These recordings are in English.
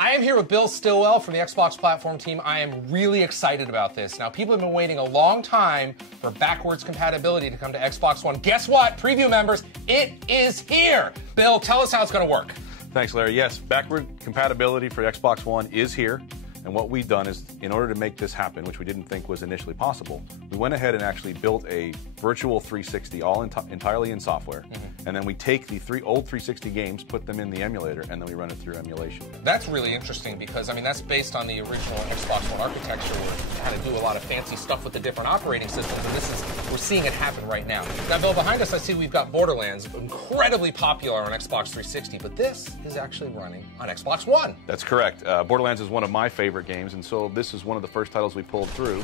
I am here with Bill Stillwell from the Xbox platform team. I am really excited about this. Now, people have been waiting a long time for backwards compatibility to come to Xbox One. Guess what, preview members? It is here. Bill, tell us how it's going to work. Thanks, Larry. Yes, backward compatibility for Xbox One is here. And what we've done is, in order to make this happen, which we didn't think was initially possible, we went ahead and actually built a virtual 360 all entirely in software. And then we take the old 360 games, put them in the emulator, and then we run it through emulation. That's really interesting because, I mean, that's based on the original Xbox One architecture where you had to do a lot of fancy stuff with the different operating systems, and we're seeing it happen right now. Now, Bill, behind us I see we've got Borderlands, incredibly popular on Xbox 360, but this is actually running on Xbox One. That's correct. Borderlands is one of my favorite games, and so this is one of the first titles we pulled through.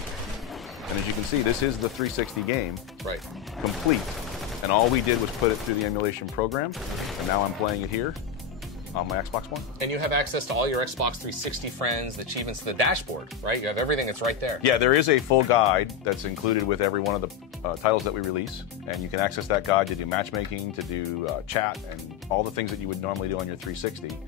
And as you can see, this is the 360 game, right, complete. And all we did was put it through the emulation program, and now I'm playing it here on my Xbox One. And you have access to all your Xbox 360 friends, the achievements, the dashboard, right? You have everything that's right there. Yeah, there is a full guide that's included with every one of the titles that we release, and you can access that guide to do matchmaking, to do chat, and all the things that you would normally do on your 360.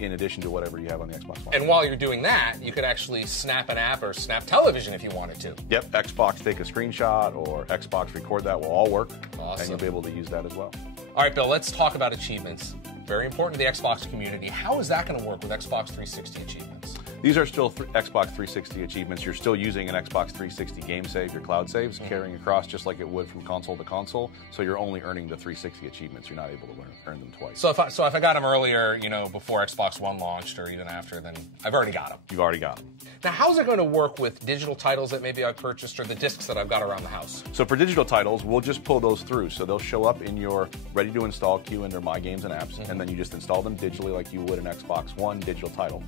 In addition to whatever you have on the Xbox One. And while you're doing that, you could actually snap an app or snap television if you wanted to. Yep, Xbox take a screenshot or Xbox record that will all work. Awesome. And you'll be able to use that as well. All right, Bill, let's talk about achievements. Very important to the Xbox community. How is that going to work with Xbox 360 achievements? These are still Xbox 360 achievements. You're still using an Xbox 360 game save, your cloud saves, carrying across just like it would from console to console. So you're only earning the 360 achievements. You're not able to earn them twice. So if I got them earlier, you know, before Xbox One launched or even after, then I've already got them. You've already got them. Now, how's it going to work with digital titles that maybe I've purchased or the discs that I've got around the house? So for digital titles, we'll just pull those through. So they'll show up in your ready-to-install queue under My Games and Apps, and then you just install them digitally like you would an Xbox One digital title.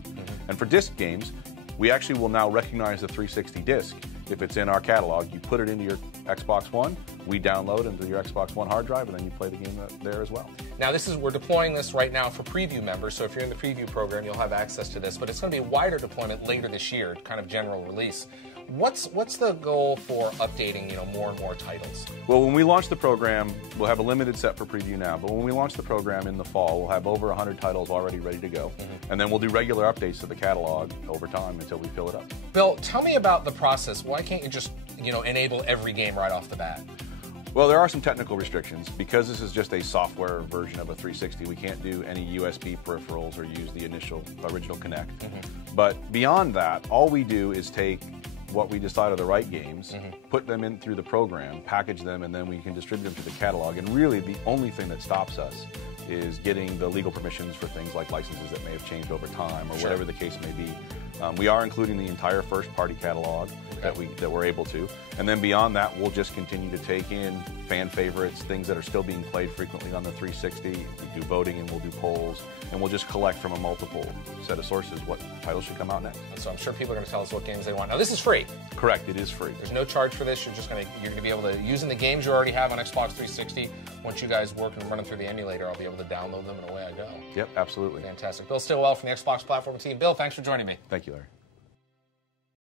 And for disc games, we actually will now recognize the 360 disc. If it's in our catalog, you put it into your Xbox One, we download into your Xbox One hard drive, and then you play the game there as well. Now, we're deploying this right now for preview members, so if you're in the preview program, you'll have access to this, but it's going to be a wider deployment later this year, kind of general release. What's the goal for updating, you know, more and more titles? Well, when we launch the program, we'll have a limited set for preview now, but when we launch the program in the fall, we'll have over 100 titles already ready to go, and then we'll do regular updates to the catalog over time until we fill it up. Bill, tell me about the process. Why can't you just, you know, enable every game right off the bat? Well, there are some technical restrictions. Because this is just a software version of a 360, we can't do any USB peripherals or use the original Kinect. But beyond that, all we do is take what we decide are the right games, put them in through the program, package them, and then we can distribute them to the catalog. And really, the only thing that stops us is getting the legal permissions for things like licenses that may have changed over time or whatever the case may be. We are including the entire first-party catalog that we're able to. And then beyond that, we'll just continue to take in fan favorites, things that are still being played frequently on the 360. We do voting and we'll do polls, and we'll just collect from a multiple set of sources what titles should come out next. And so I'm sure people are going to tell us what games they want. Now, this is free. Correct, it is free. There's no charge for this. You're going to be able to, using the games you already have on Xbox 360, once you guys work and run them through the emulator, I'll be able to download them and away I go. Yep, absolutely. Fantastic. Bill Stillwell from the Xbox platform team. Bill, thanks for joining me. Thank you, Larry.